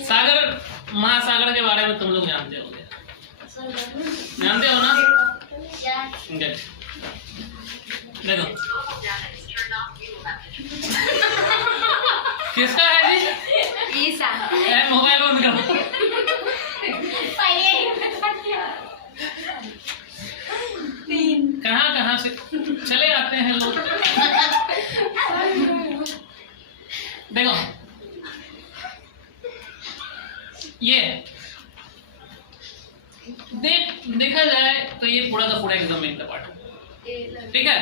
सागर महासागर के बारे में तुम लोग जानते होंगे, जानते हो ना? देखो किसका है जी? ईसा। मोबाइल बंद करो। कहाँ कहाँ से चले आते हैं लोग। देखो ये देखा जाए तो ये पूरा का पूरा एक जमीन का पार्ट है, ठीक है?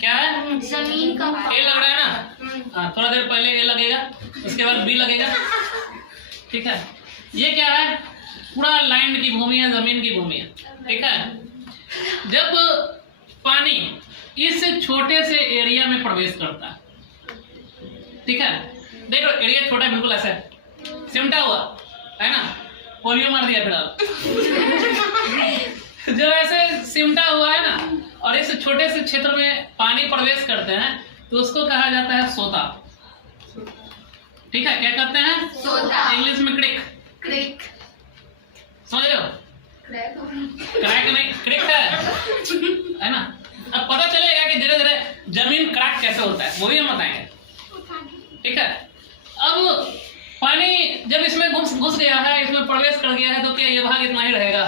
क्या है? जमीन का ए लग रहा है ना? हाँ, थोड़ा देर पहले ए लगेगा, उसके बाद बी लगेगा, ठीक है? ये क्या है? पूरा लैंड की भूमि है, जमीन की भूमि है, ठीक है? जब पानी इस छोटे से एरिया में प्रवेश करता है, ठीक है? देखो एरिया छोटा है, बिल्कुल ऐसा है, सिमटा हुआ है ना? पोलियो मार दिया फिलहाल। जो ऐसे सिमटा हुआ है ना, और इस छोटे से क्षेत्र में पानी प्रवेश करते हैं तो उसको कहा जाता है सोता, ठीक है? क्या कहते हैं? सोता। इंग्लिश में क्रिक। क्रिक। समझ रहे हो? क्रैक नहीं, क्रिक है ना? अब पता चलेगा कि धीरे धीरे जमीन क्रैक कैसे होता है, वो भी हम बताएंगे, ठीक है? अब पानी जब इसमें घुस गया है, इसमें प्रवेश कर गया है, तो क्या ये भाग इतना ही रहेगा?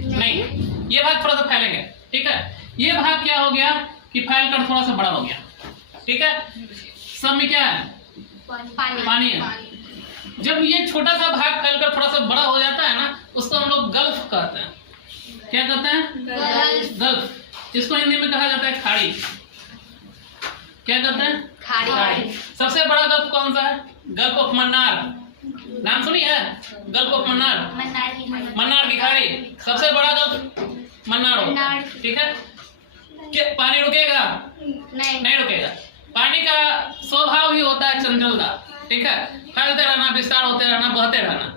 नहीं, ये भाग थोड़ा सा फैलेंगे, ठीक है? ये भाग क्या हो गया कि फैल कर थोड़ा सा बड़ा हो गया, ठीक है? सब में क्या है? पानी है। जब ये छोटा सा भाग फैलकर थोड़ा सा बड़ा हो जाता है ना, उसको हम लोग गल्फ कहते हैं। क्या कहते हैं? गल्फ। इसको हिंदी में कहा जाता है खाड़ी। क्या कहते हैं? खाड़ी। सबसे बड़ा गल्फ कौन सा है? गल्फ ऑफ मन्नार, नाम सुनी है? गल्फ ऑफ मन्नार, मन्नार की खाड़ी। सबसे बड़ा गल्फ मन्नार होता है, ठीक है? क्या पानी रुकेगा? नहीं रुकेगा। पानी का स्वभाव ही होता है चंचलता, ठीक है? फैलते रहना, विस्तार होते रहना, बहते रहना।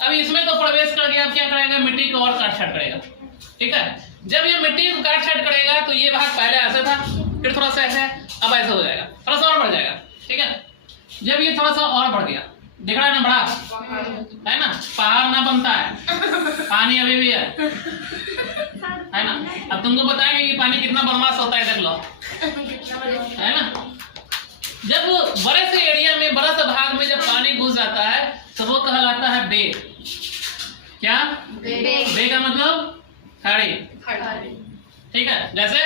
अब इसमें तो प्रवेश कर गया, अब क्या करेगा? मिट्टी को और काट छाट करेगा, ठीक है? जब ये मिट्टी को काट छाट करेगा तो ये भाग पहले ऐसे था, फिर थोड़ा सा ऐसे, अब ऐसे हो जाएगा, थोड़ा सा और बढ़ जाएगा, ठीक है? जब ये थोड़ा सा और बढ़ गया, दिख रहा है ना बड़ा, है ना? पहाड़ ना बनता है, पानी अभी भी है ना? अब तुमको बताएंगे कि पानी कितना बदमाश होता है, देख लो, है ना? जब बड़े से एरिया में, बड़ा सा भाग में जब पानी घुस जाता है तो वो कहलाता है बे। क्या? बे का मतलब खाड़ी, ठीक है? जैसे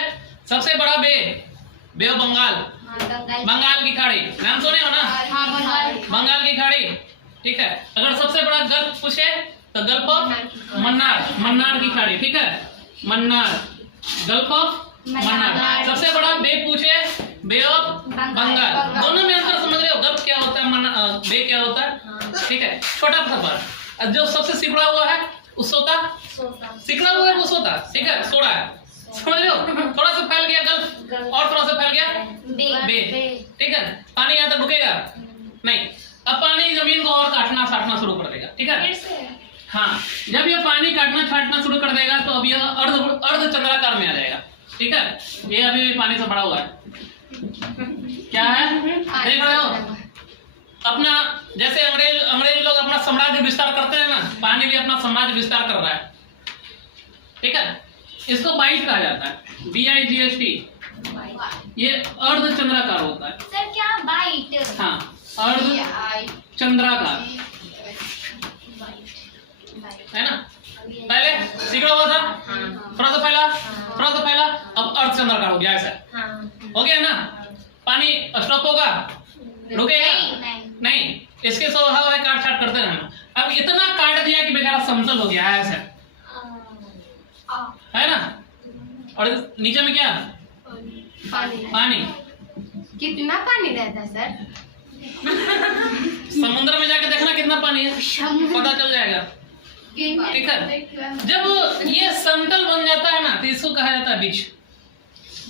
सबसे बड़ा बे ऑफ बंगाल, बंगाल की खाड़ी, नाम सुने हो ना? बंगाल की खाड़ी, ठीक है? अगर सबसे बड़ा गल्फ पूछे तो गल्फ ऑफ मन्नार, मन्नार की खाड़ी, ठीक है? Mannar, gulf of Mannar. सबसे बड़ा बे पूछे, बे ऑफ बंगाल। दोनों में अंतर समझ रहे हो? गल्फ क्या होता है, बे क्या होता है, ठीक है? छोटा सा, जो सबसे सिकुड़ा हुआ है वो सोता, सिकुड़ा हुआ है वो सोता, ठीक है? सोड़ा है, समझ रहे हो? थोड़ा सा फैल गया गल्फ और थोड़ा सा फैल गया बे, ठीक है? पानी यहाँ तक रुकेगा नहीं। अब पानी जमीन को और काटना छाटना शुरू कर देगा, ठीक है? हाँ, जब ये पानी काटना छाटना शुरू कर देगा तो अब ये अर्ध चंद्राकार में आ जाएगा, ठीक है? ये अभी भी पानी से भरा हुआ है। क्या है? देख रहे हो? अपना जैसे अंग्रेज लोग अपना साम्राज्य विस्तार करते हैं ना, पानी भी अपना साम्राज्य विस्तार कर रहा है, ठीक है? इसको बाइट कहा जाता है, BIGHT। ये अर्ध चंद्राकार होता है। सर क्या बाइट? हाँ, अर्ध चंद्राकार, है ना? पहले सिकुड़ा हुआ था, थोड़ा सा फैला, थोड़ा सा फैला, अब अर्ध चंद्राकार हो गया, ऐसा हो गया ना? पानी स्टॉप होगा? रुकेगा? नहीं। इसके स्वभाव है काट छाट करते रहना। अब इतना काट दिया कि बेचारा समतल हो गया है, ऐसा, है ना? और नीचे में क्या? पानी। कितना पानी रहता है सर? समुद्र में जाके देखना कितना पानी है, पता चल जाएगा, ठीक है? जब ये समतल बन जाता है ना तो इसको कहा जाता है बीच,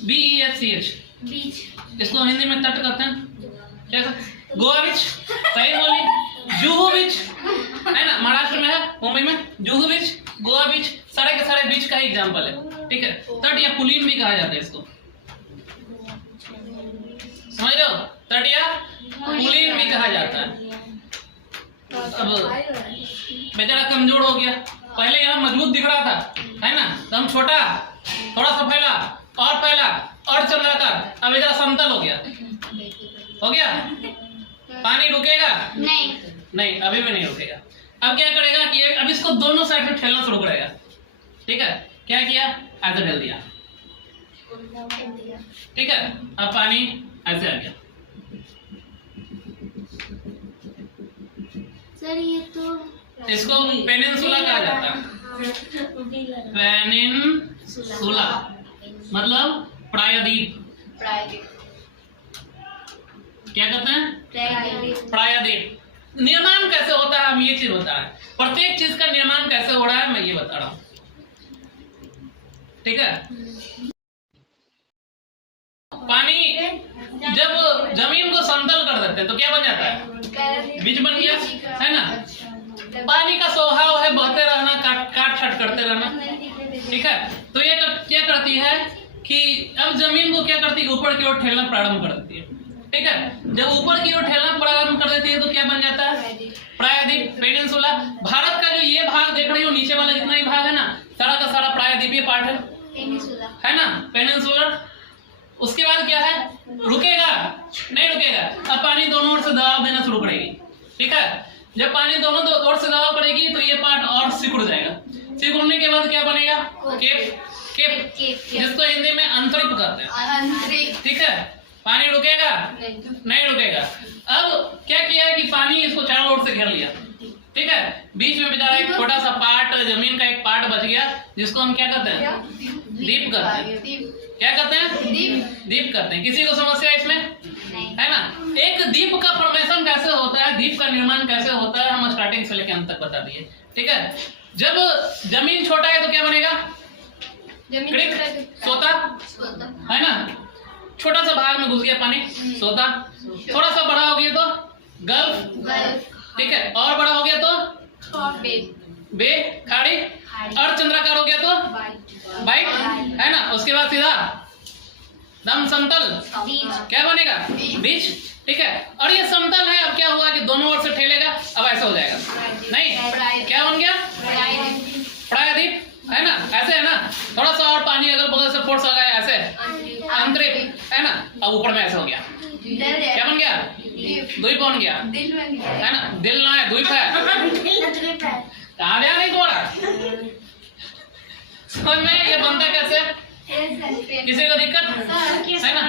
BEACH। इसको हिंदी में तट कहते हैं। कैसे? गोवा बीच, सही बोली। जुहू बीच, है ना? महाराष्ट्र में है, मुंबई में जुहू बीच, गोवा बीच, सारे के सारे बीच का एग्जाम्पल है, ठीक है? तट या कुलीन भी कहा जाता है इसको, समझ रहे हो? तट या पुलिन भी कहा जाता है। अब बेचारा कमजोर हो गया, पहले यहाँ मजबूत दिख रहा था, है ना, तो हम छोटा, थोड़ा सा फैला और चंद्राकार, अब इधर समतल हो गया। पानी रुकेगा? नहीं, अभी भी नहीं रुकेगा। अब क्या करेगा कि अब इसको दोनों साइड में ठेलना शुरू करेगा। ठीक है, क्या किया? ऐसे ढेल दिया। ठीक है, अब पानी ऐसे आ गया। सर ये तो इसको पेनिनसुला कहा जाता है। पेनिनसुला मतलब प्रायद्वीप। क्या कहते हैं? प्रायद्वीप। निर्माण कैसे होता है, हम ये चीज होता है, प्रत्येक चीज का निर्माण कैसे हो रहा है मैं ये बता रहा हूं। ठीक है, पानी जब जमीन को समतल कर देते हैं तो क्या बन जाता है? बीज बन गया, है ना। पानी का स्वभाव है बहते रहना, काट छाट करते रहना। ठीक है, तो ये क्या करती है कि अब जमीन को क्या करती है? ऊपर की ओर ठेलना प्रारंभ कर देती है। ठीक है, जब ऊपर की ओर ठेलना प्रारंभ कर देती है तो क्या बन जाता है? प्रायद्वीप, पेनिनसुला। भारत का जो ये भाग देख रही हो, नीचे वाला जितना भी भाग है ना, सारा का सारा प्रायद्वीपीय पार्ट है ना, पेनिनसुला। उसके बाद क्या है? रुकेगा? नहीं रुकेगा। अब पानी दोनों ओर से दबाव देना शुरू करेगी। ठीक है, जब पानी दोनों ओर से दबाव पड़ेगी तो ये पार्ट और सिकुड़ जाएगा। सिकुड़ने के बाद क्या बनेगा? केप, जिसको हिंदी में अंतरिप कहते हैं। ठीक है, पानी रुकेगा? नहीं रुकेगा। अब क्या किया कि पानी इसको चारों ओर से घेर लिया। ठीक है, बीच में बेचारा एक छोटा सा पार्ट, जमीन का एक पार्ट बच गया, जिसको हम क्या कहते हैं? द्वीप कहते हैं। क्या कहते हैं? द्वीप कहते हैं। किसी को समस्या इसमें? है ना। एक द्वीप का फॉर्मेशन कैसे होता है, द्वीप का निर्माण कैसे होता है, हम स्टार्टिंग से लेकर अंत तक बता दिए। ठीक है, जब जमीन छोटा है तो क्या बनेगा? सोता, है ना। छोटा सा भाग में घुस गया पानी, सोता। थोड़ा सा बड़ा हो गया तो गल्फ। ठीक है, और बड़ा हो गया तो बे, खाड़ी, और चंद्राकार हो गया तो बाइट, है ना। उसके बाद सीधा दम समतल, क्या बनेगा? बीच। ठीक है, और ये समतल है। अब क्या हुआ कि दोनों ओर से ठेलेगा, अब ऐसा हो जाएगा। नहीं, क्या बन गया? प्रायद्वीप, है ना। ऐसे है ना, थोड़ा सा और पानी अगर बगल से फोर्स आ गया ऐसे, अंतरिप, है ना। अब ऊपर में ऐसा हो गया, क्या बन गया? द्वीप बन गया, है ना। दिल ना है, द्वीप है। कहाँ गया? नहीं तुम्हारा समझ में? ये बनता कैसे? किसी को दिक्कत है ना?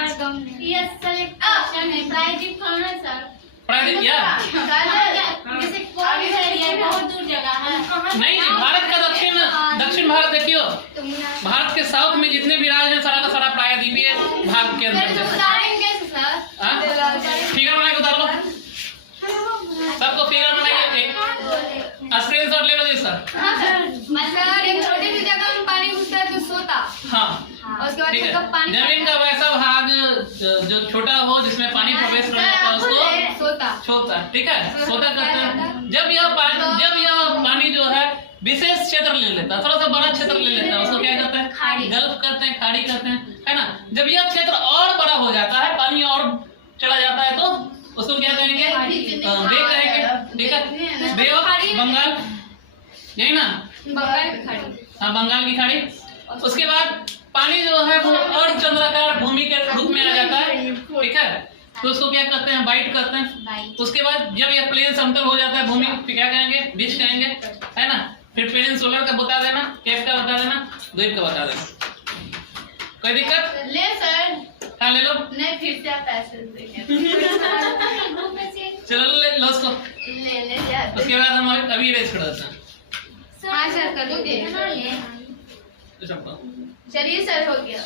प्रायद्वीप या नहीं, भारत का दक्षिण भारत देखियो, भारत के साउथ में जितने भी राज्य हैं सारा का सारा प्रायद्वीपीय भाग के अंदर। फिगर बना के उतार लो, सबको फिगर बनाइए। एक स्क्रीनशॉट ले लो जी सर। एक छोटी सी जगह में पानी घुसता है तो सोता। हाँ, ठीक है। जमीन का वैसा भाग जो छोटा हो, जिसमें पानी प्रवेश कर जाता है, उसको सोता। ठीक है, सोता कहते हैं। जब यह पानी जो है विशेष क्षेत्र ले लेता है, थोड़ा सा बड़ा क्षेत्र ले लेता है, उसको क्या कहते हैं? गल्फ कहते हैं, खाड़ी कहते हैं, है ना। जब यह क्षेत्र और बड़ा हो जाता है, पानी और चला जाता है, तो उसको क्या कहेंगे? बे कहेंगे। ठीक है, बे ऑफ बंगाल, यही ना। हाँ, बंगाल की खाड़ी। उसके बाद पानी जो है वो और चंद्राकार भूमि के रूप में आ जाता है। ठीक है, तो उसको क्या कहते हैं? बाइट कहते हैं। उसके बाद जब यह प्लेन समतल हो जाता है भूमि, फिर क्या कहेंगे? बीच कहेंगे, है ना। फिर पेनिनसुलर का बता देना, केप का बता देना, द्वीप का बता देना। कोई दिक्कत? ले सर। हाँ, ले लो। नहीं, फिर से आप पैसे देंगे। चलो ले लो उसको। ले जाते। उसके बाद हम अभी इरेज कर देते हैं। हाँ सर, कर दोगे? चलिए सर, हो गया।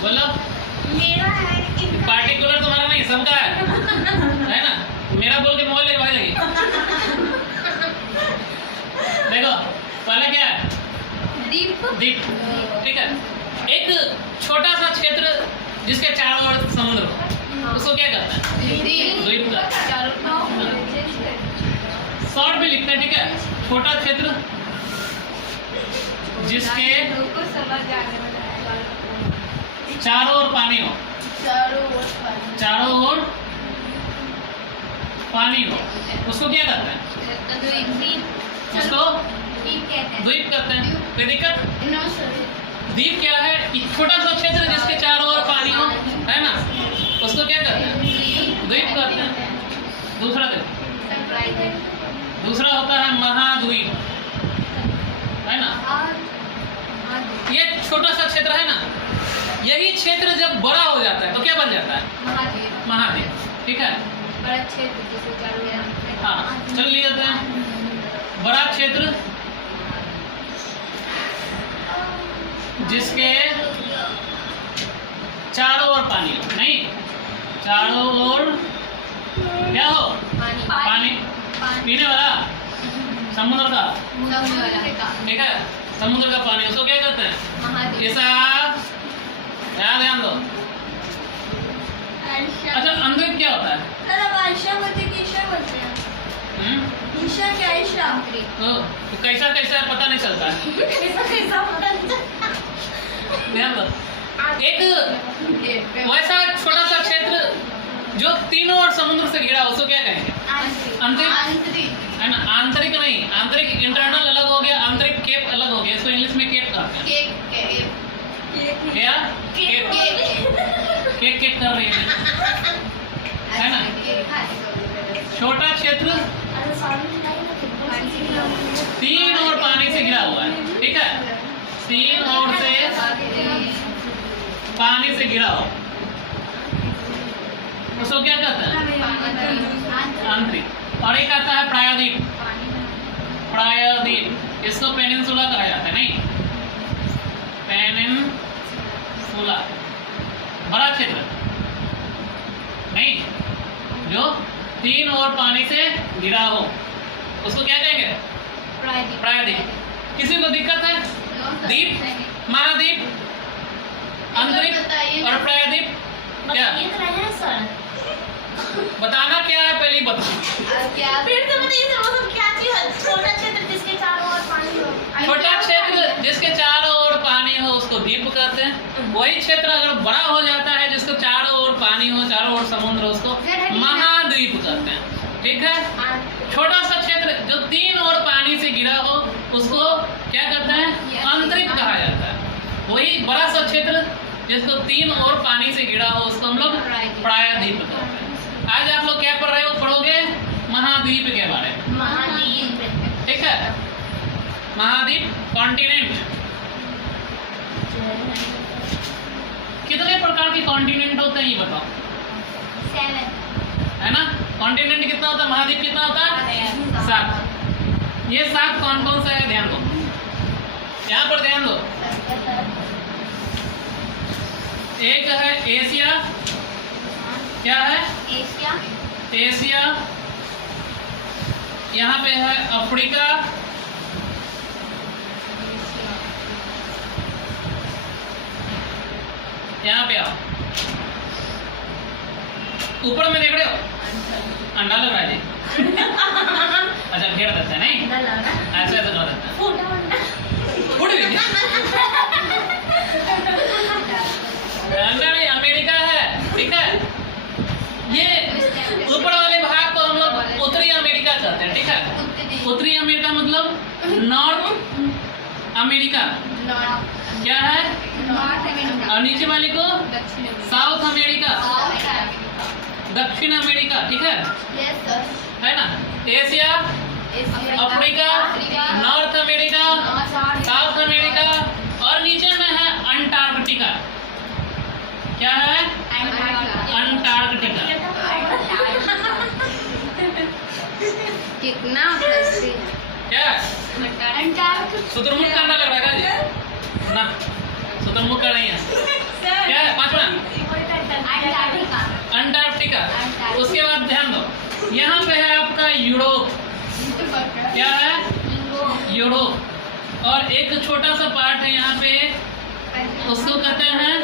बोलो। मेरा है पार्टिकुलर तुम्हारा नहीं, सबका है ना। मेरा बोल के मोबाइल लेके भाग जाएगी। देखो, पहले क्या है? द्वीप। ठीक है, एक छोटा सा क्षेत्र जिसके चारों ओर समुद्र हो, उसको क्या कहते हैं? द्वीप का। शॉर्ट में लिखते हैं। ठीक है, छोटा क्षेत्र जिसके चारों ओर पानी हो, चारों ओर पानी हो, उसको क्या कहते हैं? उसको द्वीप कहते हैं। कोई दिक्कत? द्वीप क्या है? एक छोटा सा क्षेत्र जिसके चारों ओर पानी हो, है ना, उसको क्या कहते हैं? द्वीप कहते हैं। दूसरा देखो, दूसरा होता है महाद्वीप, है ना। ये छोटा सा क्षेत्र है ना, यही क्षेत्र जब बड़ा हो जाता है तो क्या बन जाता है? महाद्वीप। ठीक है, हाँ, चल लिए जाते हैं। बड़ा क्षेत्र जिसके चारों ओर पानी हो, नहीं, चारों ओर क्या हो? पानी। पीने वाला समुद्र का, ठीक है, समुद्र का पानी, उसको क्या कहते हैं? ऐसा ध्यान दो। अच्छा, अंद्वीप क्या होता है? तो कैसा कैसा पता नहीं चलता है। ध्यान दो, एक वैसा छोटा सा क्षेत्र जो तीनों ओर समुद्र से घिरा, उसको क्या कहेंगे? आंतरिक, है ना। आंतरिक नहीं, आंतरिक इंटरनल अलग हो गया, आंतरिक केप अलग हो गया, इसको इंग्लिश में केप कहते हैं। क्या? केक कर रही है ना। छोटा क्षेत्र तीन ओर पानी से घिरा हुआ है, ठीक है, तीन ओर से पानी से घिरा हो, उसको क्या कहते हैं? आंतरिक। और एक आता है प्रायद्वीप, प्रायद्वीप, इसको पेनिनसुला कहा जाता है, नहीं, पेनिनसुला, बड़ा क्षेत्र नहीं, जो तीन ओर पानी से घिरा हो, उसको क्या कहेंगे? प्रायद्वीप। किसी को दिक्कत है? द्वीप, महाद्वीप, आंतरिक और प्रायद्वीप क्या बताना क्या है? पहले बताओ। छोटा क्षेत्र जिसके चारों ओर पानी हो उसको द्वीप कहते हैं। वही क्षेत्र अगर बड़ा हो जाता है जिसको चारों ओर पानी हो, चारों ओर समुद्र, उसको महाद्वीप कहते हैं, ठीक है। छोटा सा क्षेत्र जो तीन ओर पानी से घिरा हो उसको क्या कहते हैं? आंतरिक कहा जाता है। वही बड़ा सा क्षेत्र जिसको तीन ओर पानी से घिरा हो उसको हम लोग प्रायद्वीप कहते हैं। आज आप लोग क्या पढ़ रहे हो? पढ़ोगे महाद्वीप के बारे में, ठीक है। महाद्वीप, कॉन्टिनेंट, कितने प्रकार के कॉन्टिनेंट होते हैं ये बताओ, 7 है ना। कॉन्टिनेंट कितना होता है? महाद्वीप कितना होता है? 7। ये 7 कौन कौन सा है? ध्यान दो, यहाँ पर ध्यान दो। एक है एशिया, क्या है? एशिया। यहाँ पे है अफ्रीका, यहाँ पे आओ, ऊपर में देख रहे हो अंडा लग रहा है जी। अच्छा, घेर देता है, नहीं ऐसा ऐसा कर देता है, फूट भी अंडा नहीं, अमेरिका है, ठीक है। ये ऊपर वाले भाग को हम लोग उत्तरी अमेरिका कहते हैं, ठीक है। उत्तरी अमेरिका मतलब नॉर्थ अमेरिका, क्या है? और नीचे वाली को साउथ अमेरिका, दक्षिण अमेरिका, ठीक है, है ना। Asia, Africa, north America, south America, और नीचे में है अंटार्कटिका। क्या है? अंटार्कटिका। कितना क्या? शुतुरमुर्ग का अंडा लग रहा है जी? ना, शुतुरमुर्ग का नहीं है। क्या है? पांचवा अंटार्कटिका। उसके बाद ध्यान दो, यहाँ पे है आपका यूरोप, क्या है? यूरोप। और एक छोटा सा पार्ट है यहाँ पे, उसको कहते हैं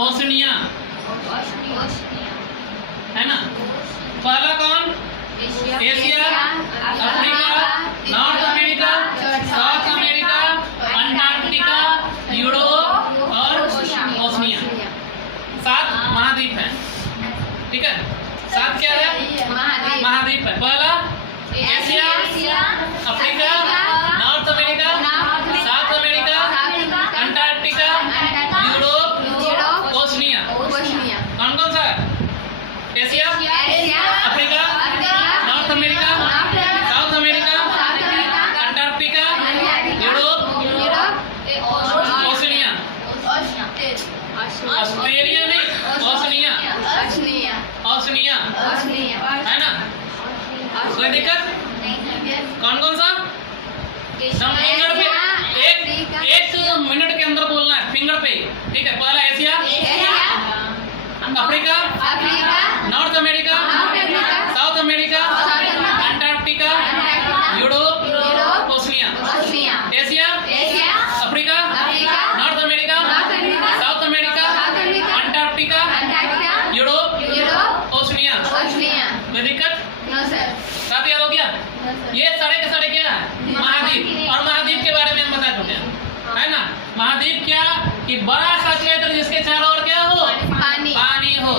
ओशनिया, है ना। पहला कौन? Asia, Africa, north America, south America, Antarctica, Europe और ओशनिया। ठीक है। 7 क्या है? महाद्वीप है। पहला Asia, Africa, north America, south America, Antarctica, Europe, Oceania. कौन कौन सा है? Asia, Africa, north America, south America, Antarctica, Europe, Oceania. Australia नहीं, ओशनिया, ओशनिया है ना। कोई दिक्कत? कौन कौन सा? हम फिंगर पे एक मिनट के अंदर बोलना है, फिंगर पे। ठीक है। पहला Asia, Africa, north America, south America, Antarctica, Europe, Oceania. Asia, Africa, north America, south America, Antarctica, Europe, Oceania. कोई दिक्कत? सब याद हो गया? ये सारे के सारे क्या है? महाद्वीप। और महाद्वीप के बारे में हम बता चुके हैं, है ना। महाद्वीप क्या कि बड़ा सा क्षेत्र जिसके चारों ओर क्या हो? पानी हो।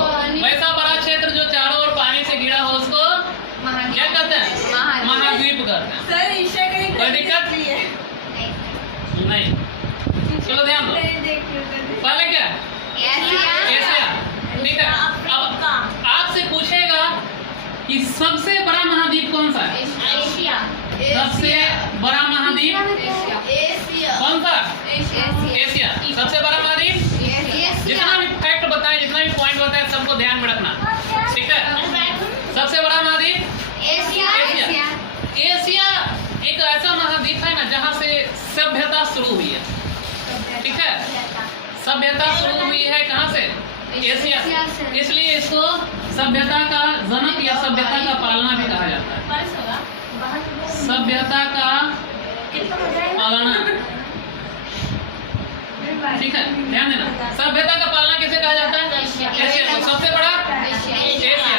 वैसा बड़ा क्षेत्र जो चारों ओर पानी से घिरा हो उसको क्या कहते हैं? महाद्वीप कहते हैं। कोई दिक्कत नहीं? चलो ध्यान दो। पहले क्या? एशिया। ठीक है। अब आपसे पूछेगा कि सबसे बड़ा महाद्वीप कौन सा है? सबसे बड़ा महाद्वीप कौन सा? एशिया। सबसे बड़ा महाद्वीप? जितना भी फैक्ट बताए, जितना भी पॉइंट बताए, सबको ध्यान में रखना। ठीक है। सबसे बड़ा महाद्वीप एशिया। एशिया एक ऐसा महाद्वीप है ना जहाँ से सभ्यता शुरू हुई है। ठीक है। सभ्यता शुरू हुई है कहाँ से? एशिया से। इसलिए इसको सभ्यता का जनक या सभ्यता का पालना भी कहा जाता है। सभ्यता का पालना। ठीक है, ध्यान देना। सभ्यता का पालना किसे कहा जाता है? एशिया को। सबसे बड़ा एशिया।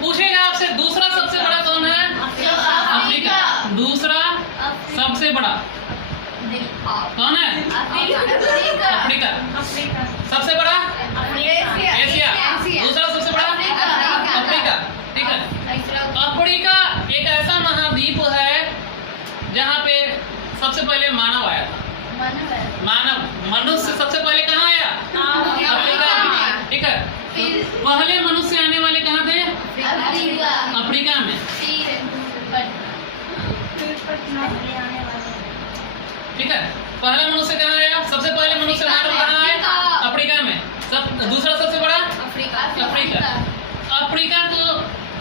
पूछेगा आपसे दूसरा सबसे बड़ा कौन है? अफ्रीका। दूसरा सबसे बड़ा कौन है? अफ्रीका। सबसे बड़ा एशिया। दूसरा सबसे बड़ा अफ्रीका। ठीक है। अफ्रीका एक ऐसा महाद्वीप है जहाँ पे सबसे पहले मानव आया था। मनुष्य सबसे पहले कहाँ आया? अफ्रीका में। ठीक है। तो पहले मनुष्य आने वाले कहाँ थे? अफ्रीका में। ठीक है। पहला मनुष्य कहाँ आया? सबसे पहले मनुष्य मानव कहाँ आया? अफ्रीका में। दूसरा सबसे बड़ा अफ्रीका। अफ्रीका को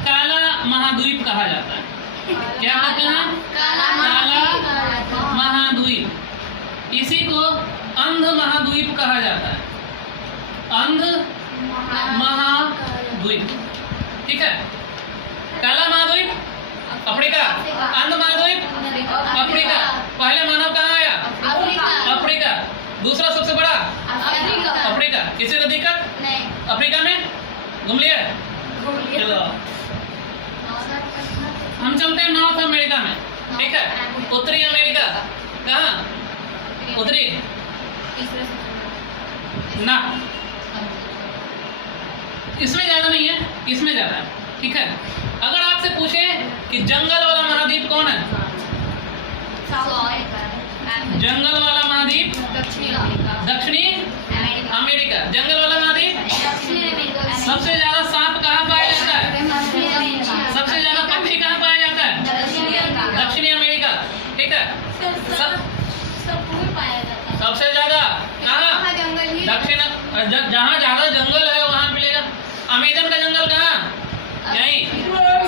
काला महाद्वीप कहा जाता है। क्या कहते हैं? काला महाद्वीप। इसी को अंध महाद्वीप कहा जाता है। अंध महाद्वीप। ठीक है। काला महाद्वीप अफ्रीका, अंध महाद्वीप अफ्रीका। पहले मानव कहाँ आया? अफ्रीका। दूसरा सबसे बड़ा अफ्रीका। किसी को दिक्कत? अफ्रीका में घूम लिया? चलो हम चलते हैं नॉर्थ अमेरिका में। ठीक है। उत्तरी अमेरिका कहाँ? उत्तरी ना, इसमें ज्यादा नहीं है, इसमें ज्यादा है। ठीक है। अगर आपसे पूछे कि जंगल वाला महाद्वीप कौन है? जंगल वाला महाद्वीप दक्षिणी अमेरिका। जंगल वाला महाद्वीप। सबसे ज्यादा सांप कहाँ पाया जाता है? सबसे ज्यादा पक्षी कहाँ पाया जाता है? दक्षिणी अमेरिका। ठीक है। सबसे ज्यादा कहाँ? दक्षिण। जहाँ ज्यादा जंगल है वहाँ मिलेगा। अमेजन का जंगल कहाँ? यहीं।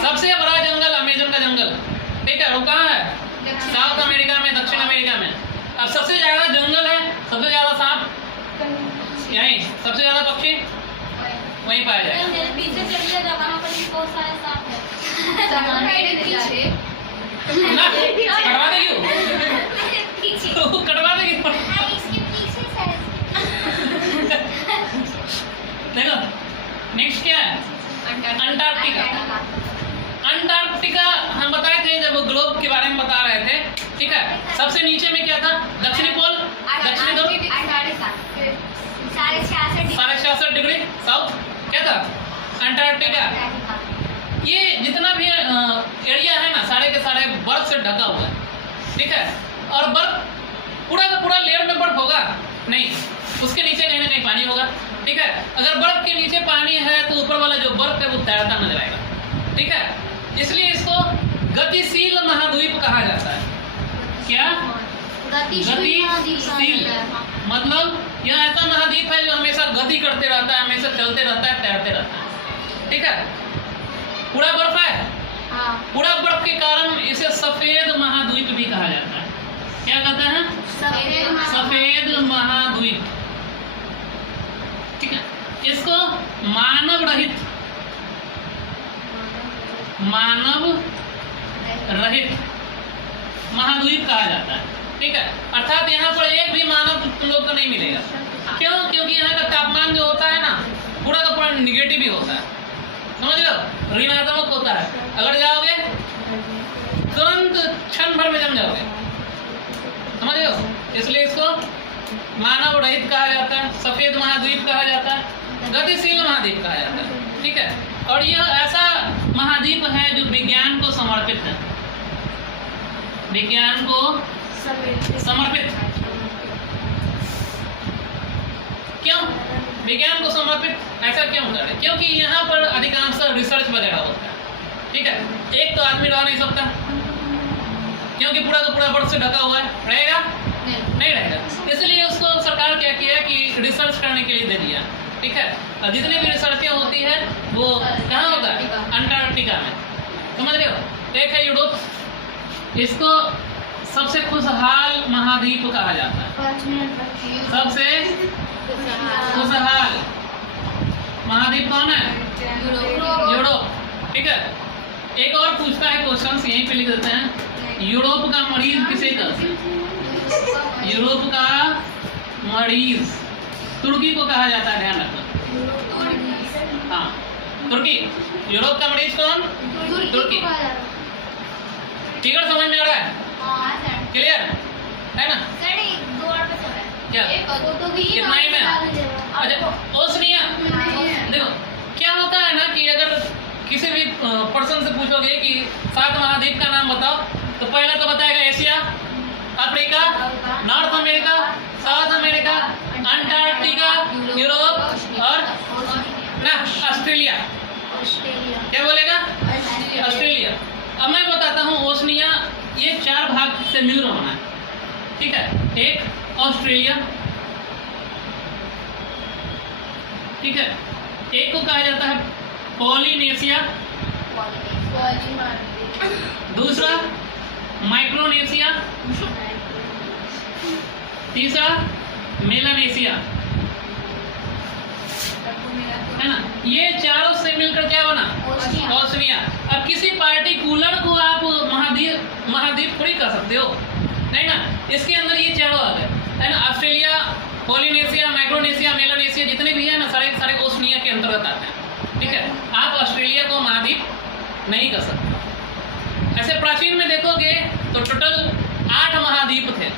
सबसे बड़ा जंगल अमेजन का जंगल। ठीक है। वो कहाँ है? साउथ अमेरिका में, दक्षिण अमेरिका में। अब सबसे ज्यादा जंगल है, सबसे ज्यादा सांप यहीं, सबसे ज्यादा पक्षी वहीं पाया जाएगा। ना कटवा देगी वो कटवा देगी। देखो नेक्स्ट क्या है? अंटार्कटिका। अंटार्कटिका हम बताए थे जब ग्लोब के बारे में बता रहे थे। ठीक है। सबसे नीचे में क्या था? दक्षिणी पोल, दक्षिणी ध्रुव, 66.5 डिग्री साउथ क्या था? अंटार्कटिका। ये जितना भी एरिया है ना, सारे के सारे बर्फ से ढका हुआ है, ठीक है। और बर्फ पूरा का पूरा लेयर में बर्फ होगा नहीं, उसके नीचे कहीं ना कहीं पानी होगा, ठीक है। अगर बर्फ के नीचे पानी है तो ऊपर वाला जो बर्फ है वो तैरता नजर आएगा, ठीक है। इसलिए इसको गतिशील महाद्वीप कहा जाता है। क्या? गतिशील मतलब यह ऐसा महाद्वीप है जो हमेशा गति करते रहता है, हमेशा चलते रहता है, तैरते रहता है, ठीक है। पूरा बर्फ है, पूरा बर्फ के कारण इसे सफेद महाद्वीप भी कहा जाता है। क्या कहते हैं? सफेद महाद्वीप, ठीक है। इसको मानव रहित महाद्वीप कहा जाता है, ठीक है। अर्थात यहाँ पर एक भी मानव तुम लोग को नहीं मिलेगा। क्यों? क्योंकि यहाँ का तापमान जो होता है ना, पूरा का पूरा निगेटिव ही होता है, समझ लो, ऋणात्मक होता है। अगर जाओगे तुरंत क्षण भर में जम जाओगे, समझ लो। इसलिए इसको मानव रहित कहा जाता है, सफेद महाद्वीप कहा जाता है, गतिशील महाद्वीप कहा जाता है, ठीक है। और यह ऐसा महाद्वीप है जो विज्ञान को समर्पित है, विज्ञान को समर्पित। क्यों विज्ञान को समर्पित ऐसा क्यों कर रहे हैं? क्योंकि यहाँ पर अधिकांश रिसर्च वगैरह होता है, ठीक है। एक तो आदमी रह नहीं सकता क्योंकि पूरा का पूरा बर्फ से ढका हुआ है, रहेगा नहीं रहेगा। इसलिए उसको सरकार क्या किया कि रिसर्च करने के लिए दे दिया, ठीक है। और जितनी भी रिसर्चें होती है वो कहाँ होता है? अंटार्कटिका में, समझ रहे हो। एक है यूरोप, इसको सबसे खुशहाल महाद्वीप कहा जाता है, सबसे खुशहाल महाद्वीप कौन है? यूरोप, ठीक है। एक और पूछता है क्वेश्चन, यहीं पे लिख देते हैं, यूरोप का मरीज किसे कहते हैं? यूरोप का मरीज तुर्की को कहा जाता है, ध्यान रखना। हाँ, तुर्की। यूरोप का मरीज कौन? तुर्की। फिगर समझ में आ रहा है? क्लियर है ना? क्या इतना ही में? अच्छा, ओशनिया देखो क्या होता है ना कि अगर किसी भी पर्सन से पूछोगे कि 7 महाद्वीप का नाम बताओ, तो पहला तो बताएगा Asia, Africa, north America, south America, Antarctica, Europe और ना ऑस्ट्रेलिया। क्या बोलेगा? ऑस्ट्रेलिया। अब मैं बताता हूँ ओशनिया ये 4 भाग से मिल रहा है, ठीक है। एक ऑस्ट्रेलिया, ठीक है। एक को कहा जाता है पॉलिनेशिया, दूसरा माइक्रोनेशिया, तीसरा मेलानेशिया, है ना। ये चारों से मिलकर क्या बना? ओशनिया। अब किसी पार्टिकुलर को आप महाद्वीप थोड़ी कर सकते हो, नहीं ना। इसके अंदर ये चारों आ गए, है ना। ऑस्ट्रेलिया, पॉलिनेशिया, माइक्रोनेशिया, मेलानेशिया जितने भी है ना, सारे सारे ओशनिया के अंतर्गत आते हैं, ठीक है। आप ऑस्ट्रेलिया को महाद्वीप नहीं कर सकते। ऐसे प्राचीन में देखोगे तो टोटल 8 महाद्वीप थे।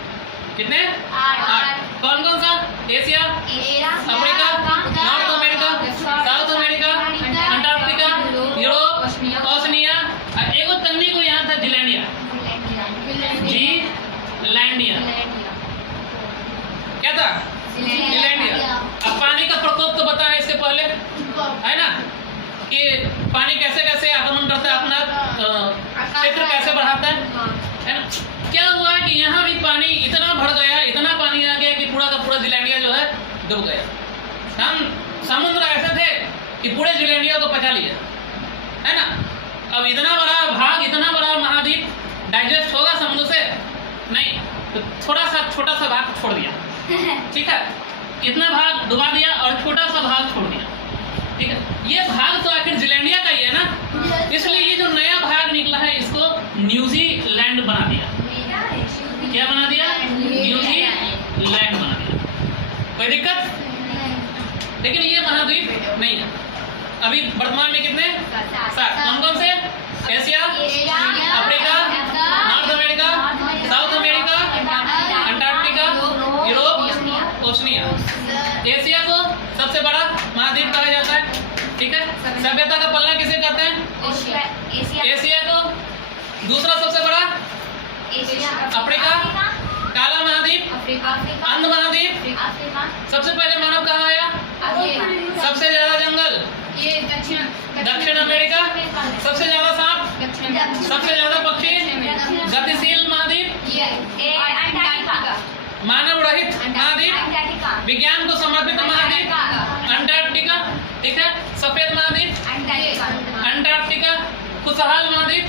कितने? 8। कौन कौन सा? Asia, Africa, north America, south America, Antarctica, Europe, Oceania. एक और तन्नी को यहाँ था जिलैंडिया, जिलैंडिया। क्या था? जिलैंडिया। अब पानी का प्रकोप तो बता है इससे पहले, है ना, कि पानी कैसे कैसे आक्रमण करता है, अपना क्षेत्र कैसे बढ़ाता है ना। क्या हुआ है कि यहाँ भी पानी इतना भर गया, इतना पानी आ गया कि पूरा का पूरा जिलैंडिया जो है डूब गया। समुद्र ऐसे थे कि पूरे जिलैंडिया को पचा लिया, है ना। अब इतना बड़ा भाग, इतना बड़ा महाद्वीप डाइजेस्ट होगा समुद्र से? नहीं, तो थोड़ा सा छोटा सा भाग छोड़ दिया, ठीक है। इतना भाग डुबा दिया और छोटा सा भाग छोड़ दिया, ठीक है। ये भाग तो आखिर जिलैंडिया का ही है ना, इसलिए ये जो नया भाग निकला है इसको न्यूजीलैंड बना दिया। क्या बना दिया? न्यूजीलैंड बना दिया। कोई दिक्कत? लेकिन ये महाद्वीप नहीं है। अभी वर्तमान में कितने? 7। कौन कौन से? Asia, Africa, north America, south America, Antarctica, Europe, Oceania. Asia को सबसे बड़ा महाद्वीप कहा जाता है, ठीक है। सभ्यता का पलना किसे कहते हैं? एशिया को। दूसरा सबसे बड़ा अफ्रीका, काला महाद्वीप, अंध महाद्वीप। सबसे पहले मानव कहाँ आया? सबसे ज्यादा जंगल ये दक्षिण अमेरिका। सबसे ज्यादा सांप, सबसे ज्यादा पक्षी, गतिशील महाद्वीप, मानव रहित महाद्वीप, विज्ञान को समर्पित महाद्वीप अंटार्कटिका, ठीक है। सफेद महाद्वीप अंटार्कटिका, खुशहाल महाद्वीप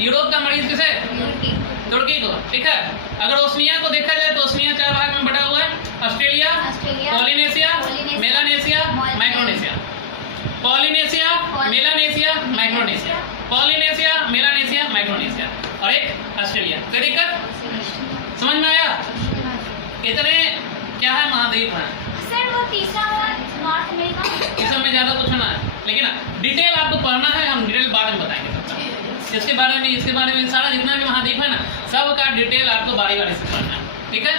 यूरोप का मरीज किसे? तुर्की को, ठीक है। अगर ओसनिया को देखा जाए तो ओसनिया 4 भाग में बटा हुआ है। Australia, Polynesia, Melanesia, Micronesia. Polynesia, Melanesia, Micronesia. Polynesia, Melanesia, Micronesia और एक ऑस्ट्रेलिया। कोई दिक्कत? समझ में आया? इतने क्या है महाद्वीप हैं। इसमें ज्यादा कुछ ना है, लेकिन डिटेल आपको पढ़ना है, हम डिटेल बाद में बताएंगे सबका। इसके बारे में सारा जितना भी महाद्वीप है ना, सब का डिटेल आपको बारी बारी से पढ़ना है, ठीक है।